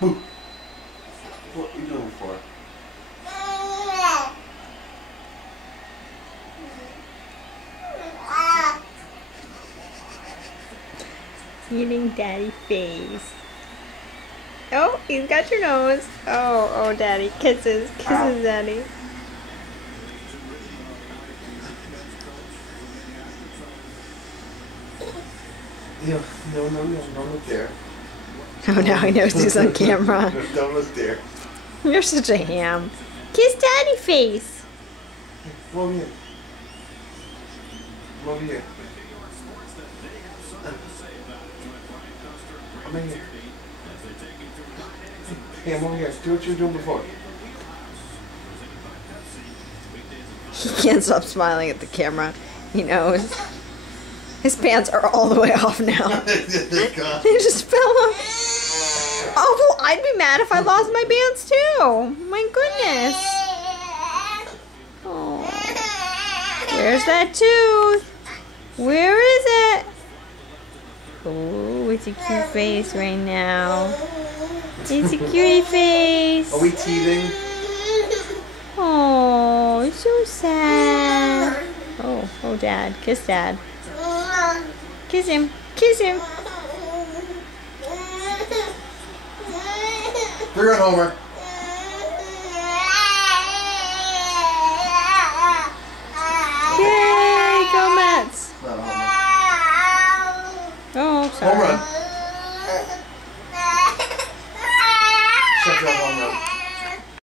Boo. What are you doing for? Eating daddy face. Oh, he's got your nose. Oh, oh, daddy. Kisses. Kisses, daddy. Yeah, no, don't look there. Oh, now he knows he's on camera. Don't look there. You're such a ham. Kiss daddy face. Come over here. Come over here. Come in here. Hey, come over here. Do what you were doing before. He can't stop smiling at the camera. He knows. His pants are all the way off now. They just fell off. Oh, well, I'd be mad if I lost my pants too. My goodness. Oh. Where's that tooth? Where is it? Oh, it's a cute face right now. It's a cutie face. Are we teething? Oh, it's so sad. Oh, oh, Dad. Kiss Dad. Kiss him. Kiss him. Bring it, Homer. Yay, go Mets. Not Homer. Oh, sorry. Home run.